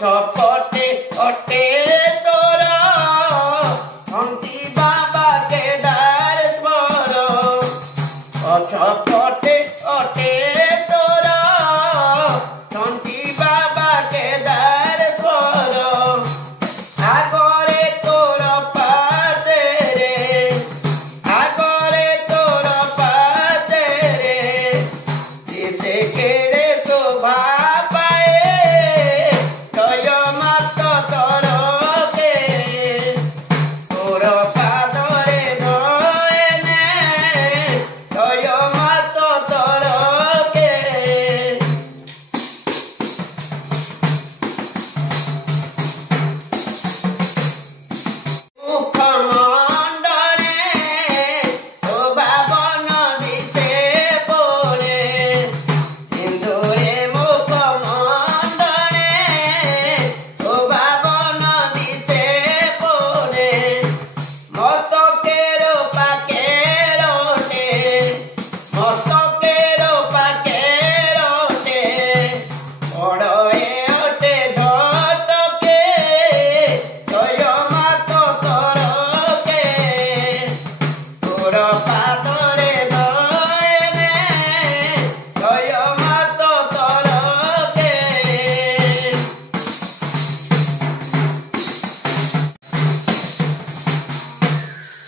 पटे पटे तोरा हंती बाबा के दार पर पटे पटे तोरा हंती बाबा के दार पर आगरे तोर पाते रे आगरे तोर पाते रे जिसे केड़े तो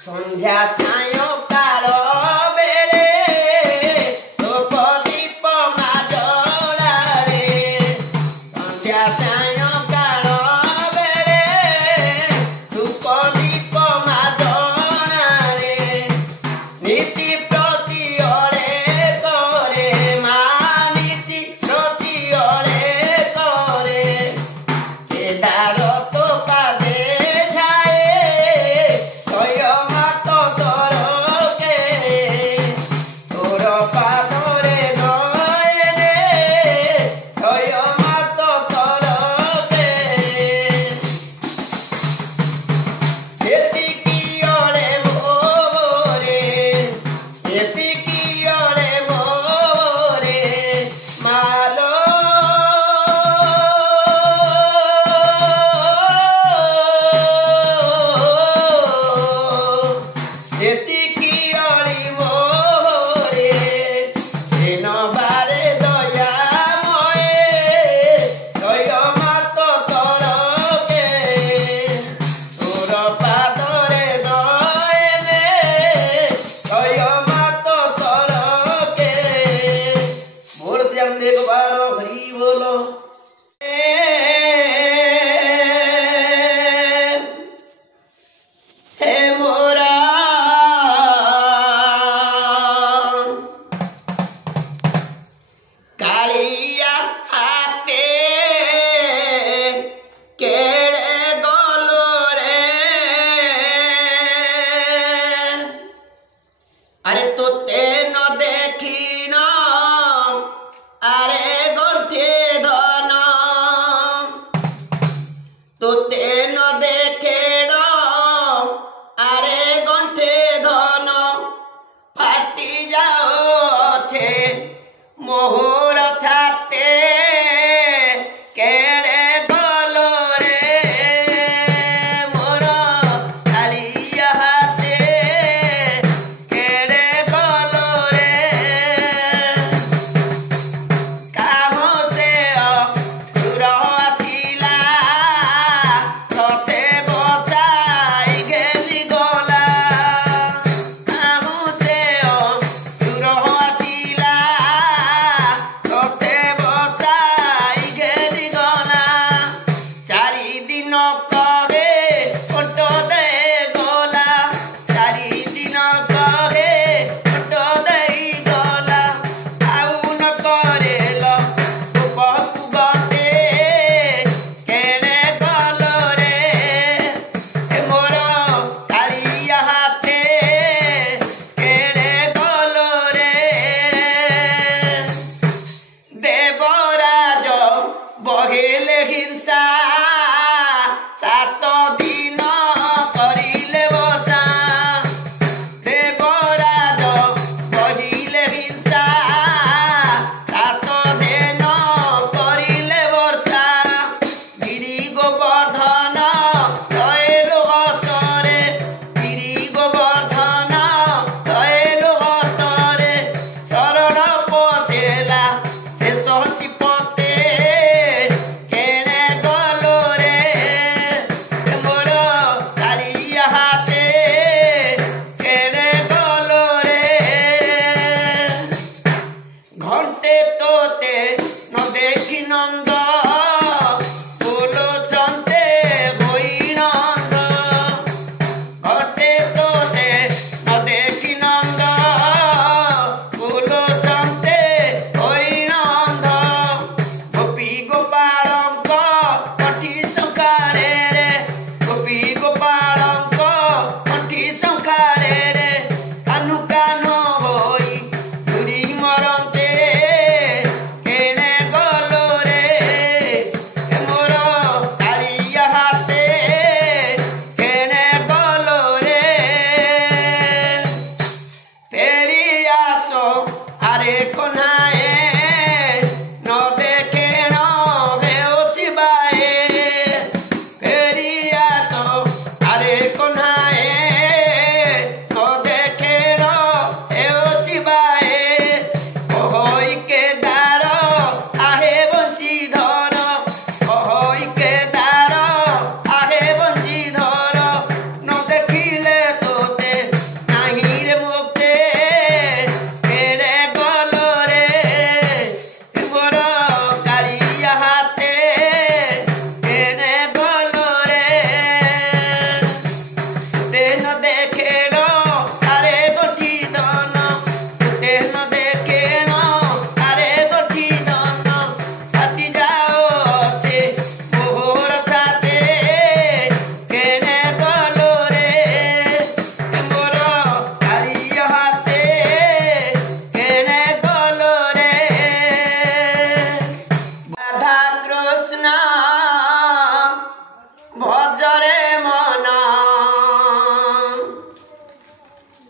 संध्या सायो कालो बेले धूप दीप माजोड़ा रे संध्या सायो कालो बेले धूप दीप माजोड़ा रे नीति प्रति ओले करे माँ नीति प्रति ओले करे केदार तो पादे हरी बोलो हे मोरा कालिया हाथे केड़े गोलो रे अरे तो तेन देखी न अरे गोठे धन तो तेन देखे अरे गोठे धन फाटी जाओ छे मोहर छा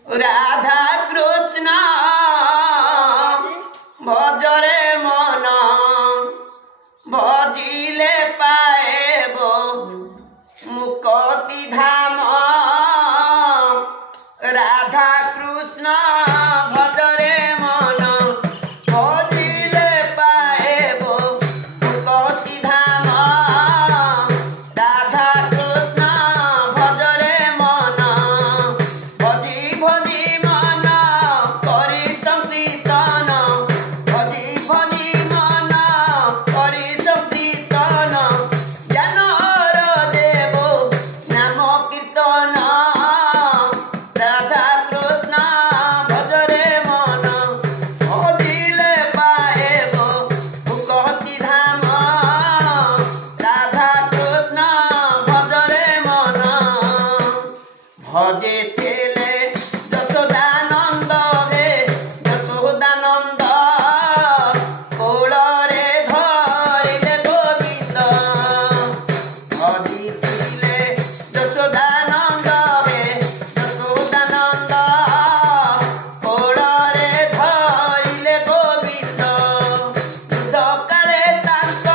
রাধা কৃষ্ণ ভজরে মন ভজিলে পায়েব মুকতি ধাম রাধা কৃষ্ণ ভজরে মন ভজিলে পায়েব মুকতি ধাম রাধা কৃষ্ণ ভজরে মন ভজি ভজি মন করি সংকীর্তন ভজি ভজি মন করি সংকীর্তন জ্ঞানর দেব নাম কীর্তন রাধা কৃষ্ণ ভজরে মন ভজিলে পায়েব মুকতি ধাম রাধা কৃষ্ণ ভজরে মন ভজে তেলে যশোদানন্দ হে যশোদানন্দ কোଳରେ ধরিলে গোবিন্দ ভজি তিলে যশোদানন্দ হে যশোদানন্দ কোଳରେ ଧରିଲେ ଗୋବିନ୍ଦ ସକାଳେ ତାଙ୍କ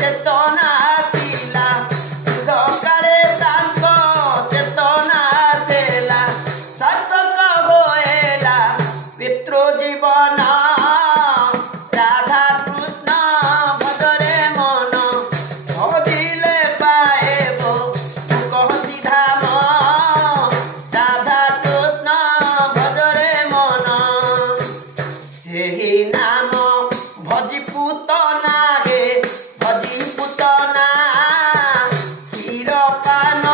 ଚେତନା ଆସିଲା ସକାଳେ ତାଙ୍କ ଚେତନା ଆସିଲା ସାର୍ଥକ ହୋଇଲା ପିତୃ ଜୀବନ ରାଧା କୃଷ୍ଣ ଭଜରେ ମନ ଭଜିଲେ ପାଏବ ମୁକତି ଧାମ ରାଧା କୃଷ୍ଣ ଭଜରେ ମନ ସେହି ନାମ ଭଜି ପୂତନା ରେ ଭଜି ପୂତନା କ୍ଷୀର ପାନ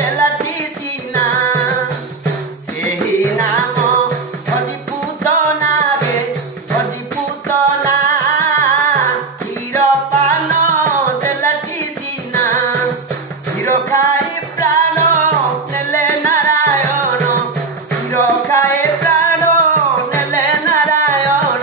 ଦେଲାଟି ସିନା ସେହି ନାମ ଭଜି ପୂତନା ରେ ଭଜି ପୂତନା କ୍ଷୀର ପାନ ଦେଲାଟି ସିନା କ୍ଷୀର ଖାଇ ପ୍ରାଣ ନେଲେ ନାରାୟଣ କ୍ଷୀର ଖାଇ ପ୍ରାଣ ନେଲେ ନାରାୟଣ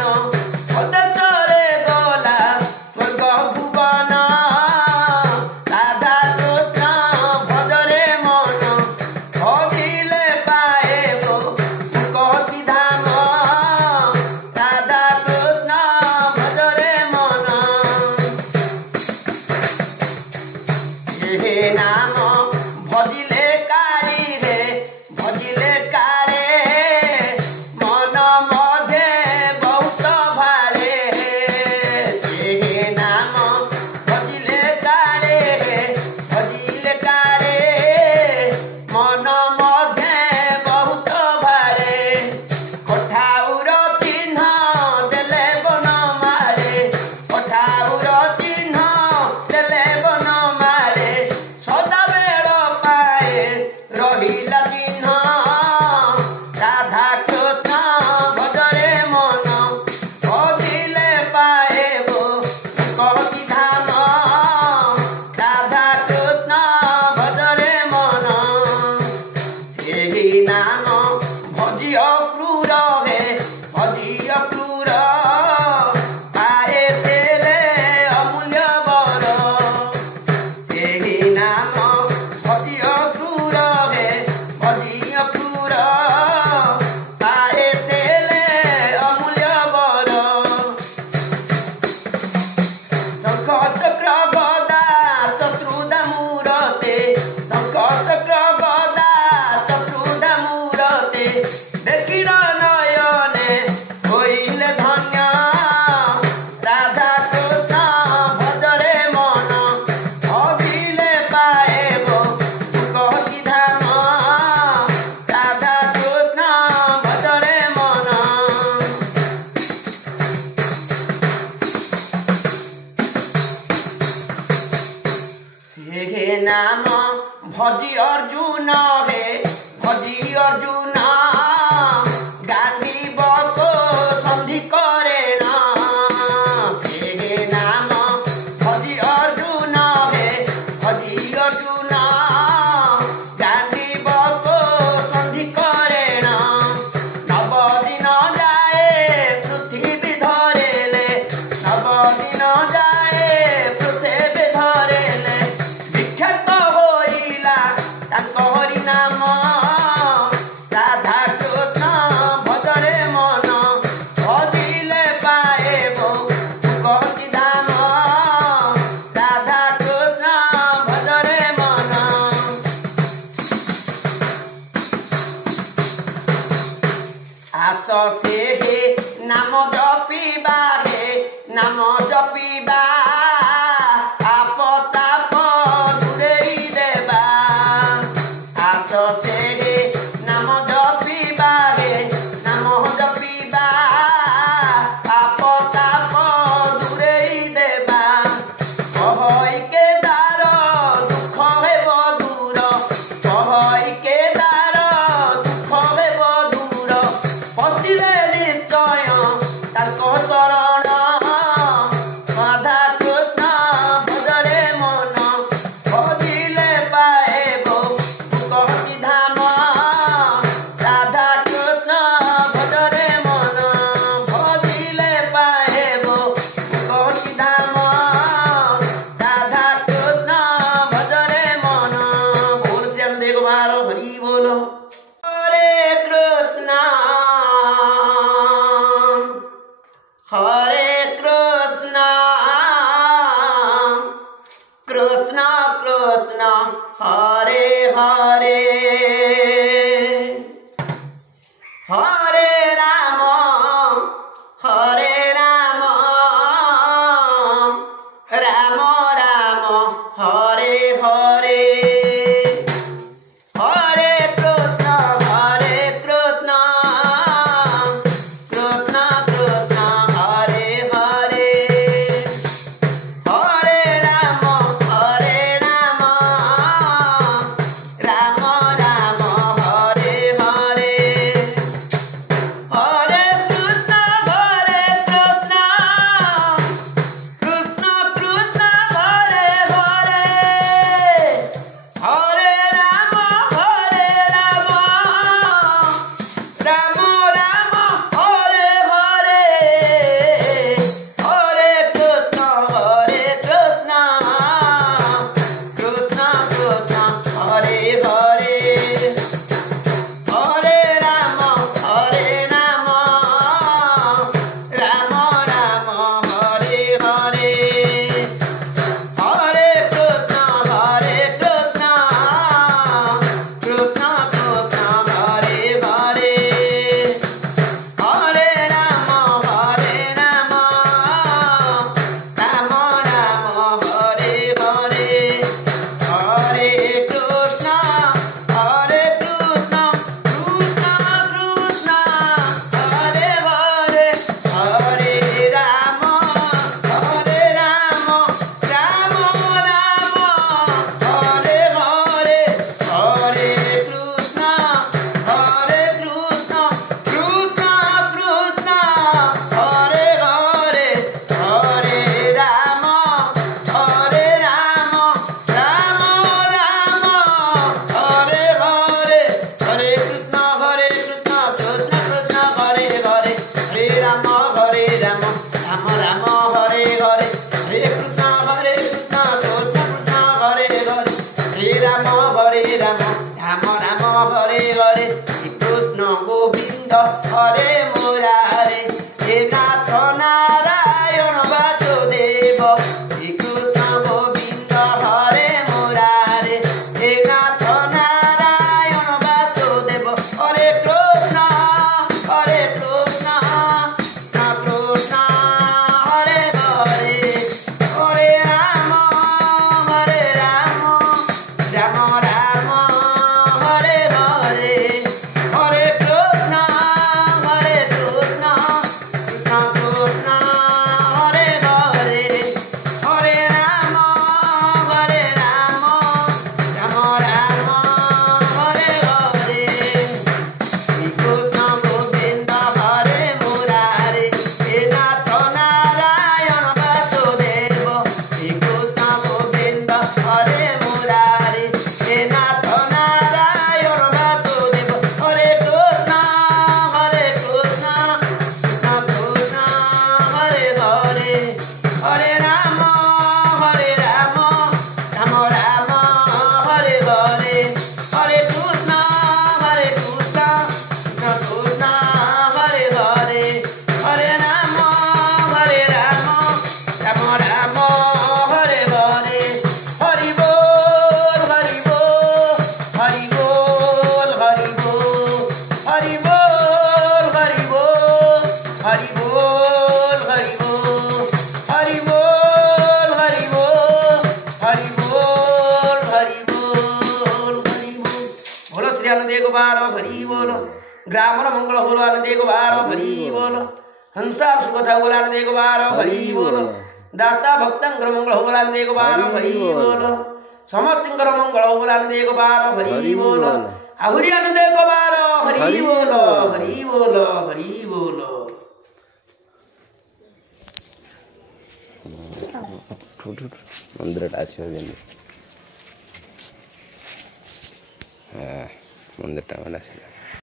नाम भजी अर्जुन हे भजी अर्जुन गांधी को संधि करेण से नाम भजी अर्जुन हे भजी अर्जुन गांधी को संधि करेण नवदिन जाए पृथ्वी धरेले नवदिन जाए पृथ्वी धरेले विख्यात होइला ताको हरि नाम राधा कृष्ण भजरे मन भजिले पाएबो गति धाम राधा कृष्ण भजरे मन आस से हे नाम जपिबा हे नाम जपिबा आप ताप दूरेई देबा आस से हे नाम जपिबा हे नाम जपिबा आप ताप दूरेई देबा कहई के दार दुख हेब दूर कहई के दार दुख हेब दूर पशिले निश्चय ताको शरण राधा कृष्ण भजरे मन भजिले पाएबो गति धाम राधा कृष्ण भजरे मन भजिले पाएबो गति धाम राधा कृष्ण भजरे मन बोल श्याम देव मारो हरि बोलो हरे कृष्ण कृष्ण कृष्ण हरे हरे हरे राम राम राम हरे हरे हरे कृष्ण कृष्ण कृष्ण हरे हरे हरे राम राम राम मंगल हो बोलो आनंद एक बार हरि बोलो हंसा सुख था बोलो आनंद एक बार हरि बोलो दाता भक्तं कर मंगल हो बोलो आनंद एक बार हरि बोलो समस्तिंकर मंगल हो बोलो आनंद एक बार हरि बोलो आहुरी आनंद एक बार हरि बोलो हरि बोलो हरि बोलो मंदिर मंदिर